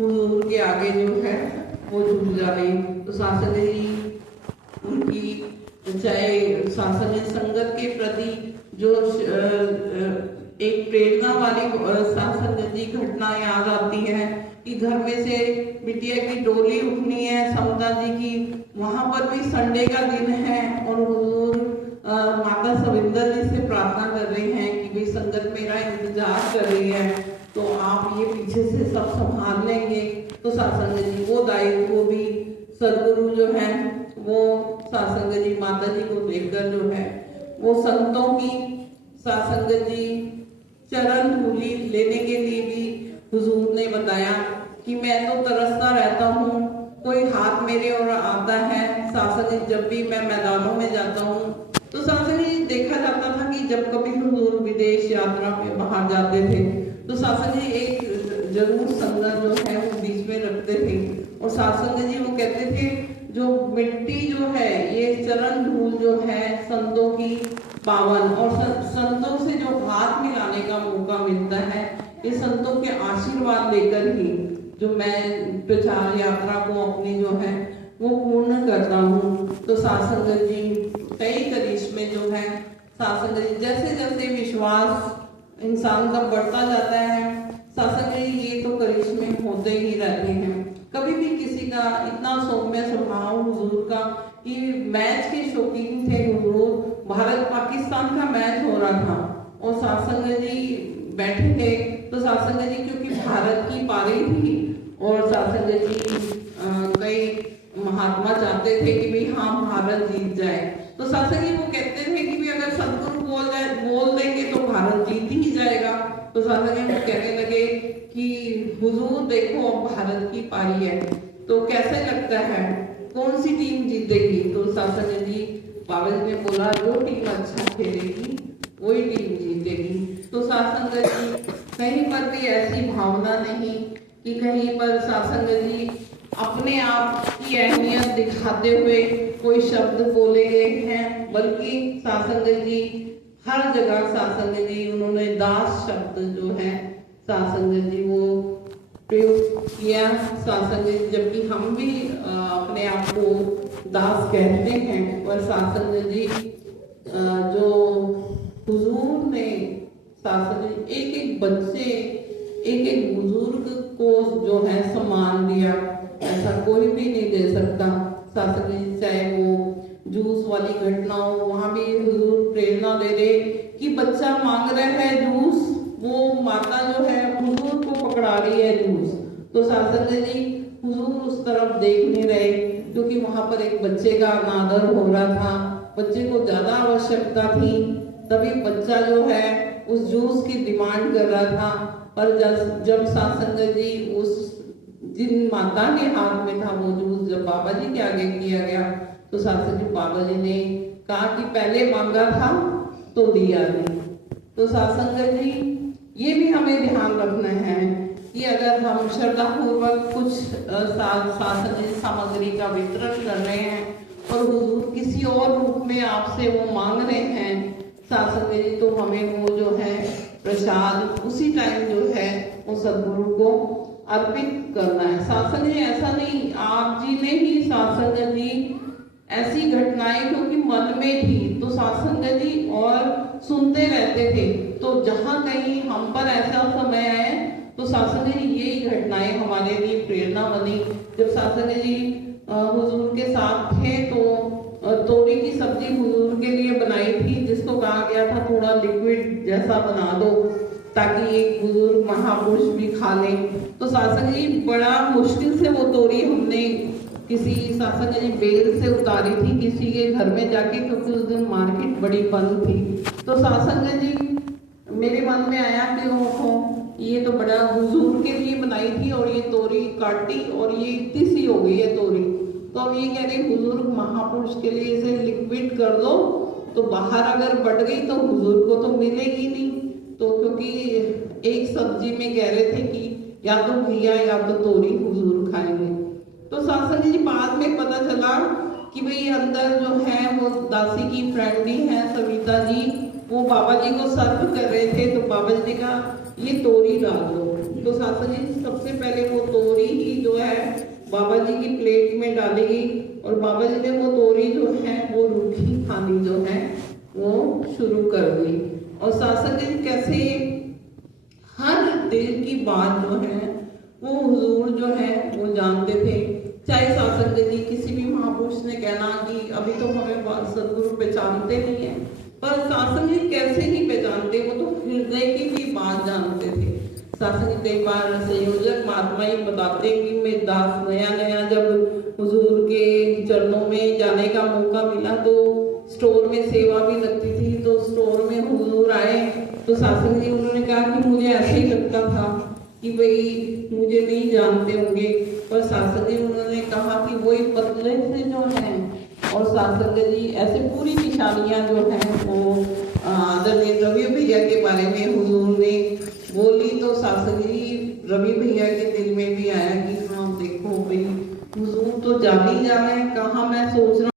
हुजूर के आगे जो है वो झुक जाए। तो शासन जी उनकी चाहे शासन संगत के प्रति जो एक प्रेरणा वाली शासन जी घटना याद आती है कि घर में से बिटिया की डोली उठनी है समता जी की, वहां पर भी संडे का दिन है और हुजूर माता सविंदर जी से प्रार्थना कर रहे हैं कि भाई संगत मेरा इंतजार कर रही है, तो आप ये पीछे से सब संभाल लेंगे। तो शासन जी वो दायित्व भी सदगुरु जो है वो शासन जी माता जी को देखकर जो है वो संतों की शासन जी चरण धूलि लेने के लिए भी हुजूर ने बताया कि मैं तो तरसता रहता हूँ, कोई हाथ मेरे और आता है। शासन जब भी मैं मैदानों में जाता हूँ तो शासन देखा जाता था कि जब कभी हुजूर विदेश यात्रा पे बाहर जाते थे तो शासन जी एक जरूर संगत जो है वो बीच में रखते थे और शासन जी वो कहते थे जो मिट्टी जो है ये चरण धूल जो है संतों की पावन और संतों से जो हाथ मिलाने का मौका मिलता है ये संतों के आशीर्वाद लेकर ही जो मैं प्रचार यात्रा को अपनी जो है वो पूर्ण करता हूँ। तो शासन जी कई करिश्मे जो है शासन जी जैसे जैसे विश्वास इंसान का बढ़ता जाता है शासन जी ये तो करिश्मे होते ही रहते हैं। कभी भी किसी का इतना सौम्य स्वभाव हुजूर का कि मैच के शौकीन थे हुजूर, भारत पाकिस्तान का मैच हो रहा था और शासन जी बैठे थे तो शासन जी क्योंकि भारत की पारी थी और शासन जी कई महात्मा चाहते थे कि भाई हाँ भारत जीत जाए, तो शासन जी वो कहते थे कि भाई अगर सदगुरु बोल देंगे तो भारत जीत ही जाएगा। तो शासन जी वो कहने लगे कि हुजूर देखो अब भारत की पारी है तो कैसे लगता है कौन सी टीम जीतेगी। तो शासन जी बाबा जी ने बोला जो टीम अच्छा खेलेगी वही टीम जीतेगी। तो शासन जी कहीं पर भी ऐसी भावना नहीं कि कहीं पर शासन जी अपने आप की अहमियत दिखाते हुए कोई शब्द बोले गए हैं, बल्कि शासन जी हर जगह शासन जी उन्होंने दास शब्द जो है शासन जी वो प्रयोग किया। शासन जी जबकि हम भी अपने आप को दास कहते हैं पर शासन जी जो हुजूर ने शासन जी एक एक बच्चे एक एक बुजुर्ग को जो है सम्मान दिया ऐसा कोई भी नहीं दे सकता। शासन जी चाहे वो जूस वाली घटना हो वहां भी हुजूर प्रेरणा दे रहे कि बच्चा मांग रहा है जूस, वो माता जो है हुजूर को पकड़ा रही है जूस, तो शासन जी हुजूर उस तरफ देख नहीं रहे क्योंकि वहां पर एक बच्चे का अनादर हो रहा था, बच्चे को ज्यादा आवश्यकता थी, तभी बच्चा जो है उस जूस की डिमांड कर रहा था। पर जब शासन जी उस जिन माता के हाथ में था वो जूस जब बाबा जी के आगे किया गया तो शासन जी बाबा जी ने कहा कि पहले मांगा था तो दिया नहीं। तो शासन जी ये भी हमें ध्यान रखना है कि अगर हम श्रद्धा पूर्वक कुछ शासन जी सामग्री का वितरण कर रहे हैं और हुजूर किसी और रूप में आपसे वो मांग रहे हैं शासन जी, तो हमें वो जो है प्रसाद उसी टाइम जो है वो सदगुरु को अर्पित करना है। शासन जी ऐसा नहीं, आप जी ने ही शासन जी ऐसी घटनाएं क्योंकि मन में थी तो शासन जी और सुनते रहते थे, तो जहां कहीं हम पर ऐसा समय आए तो शासन जी यही घटनाएं हमारे लिए प्रेरणा बनी। जब शासन जी हुजूर के साथ थे तो तोरी की सब्जी हुजूर के लिए बनाई थी जिसको कहा गया था थोड़ा लिक्विड जैसा बना दो ताकि एक बुजुर्ग महापुरुष भी खा ले। तो शासन जी बड़ा मुश्किल से वो तोरी हमने किसी शासन जी बेल से उतारी थी किसी के घर में जाके क्योंकि उस दिन मार्केट बड़ी बंद थी। तो शासन जी मेरे मन में आया कि ओहो ये तो बड़ा हुजूर के लिए बनाई थी और ये तोरी काटी और ये इतनी सी हो गई है तोरी, तो अब ये कह रहे बुजुर्ग महापुरुष के लिए इसे लिक्विड कर दो तो बाहर अगर बढ़ गई तो हुजूर को तो मिलेगी नहीं। तो क्योंकि एक सब्जी में कह रहे थे कि या तो घिया या तो तोरी हुजूर खाएंगे, तो शासन जी बाद में पता चला कि भाई अंदर जो है वो दासी की फ्रेंड ही है सविता जी, वो बाबा जी को सर्व कर रहे थे तो बाबा जी ने कहा ये तोरी डाल दो। तो शासन जी सबसे पहले वो तोरी बाबा जी की प्लेट में डाली और बाबा जी ने वो तोरी जो है वो रूखी खानी जो है वो शुरू कर दी। और शासक जी कैसे हर दिल की बात जो है वो हुजूर जो है वो जानते थे। चाहे शासक जी किसी भी महापुरुष ने कहना कि अभी तो हमें सदगुरु पहचानते नहीं है, पर शासक जी कैसे नहीं पहचानते, वो तो हृदय की भी बात जानते थे। शासक जी कई बार संयोजक महात्मा ही बताते कि मैं दास नया नया जब हुजूर के चरणों में जाने का मौका मिला तो स्टोर में सेवा भी लगती थी, तो स्टोर में हुजूर आए तो शासक जी उन्होंने कहा कि मुझे ऐसे ही लगता था कि भाई मुझे नहीं जानते होंगे, पर शासक जी उन्होंने कहा कि वही पतले से जो है, और शासक जी ऐसे पूरी निशानियां जो है वो आदरणीय रवि भैया के बारे में हुजूर ने बोली, तो शासक जी रवि भैया के दिल में भी आया कि हाँ देखो भाई हुजूर तो जान ही जाना है, कहाँ मैं सोच रहा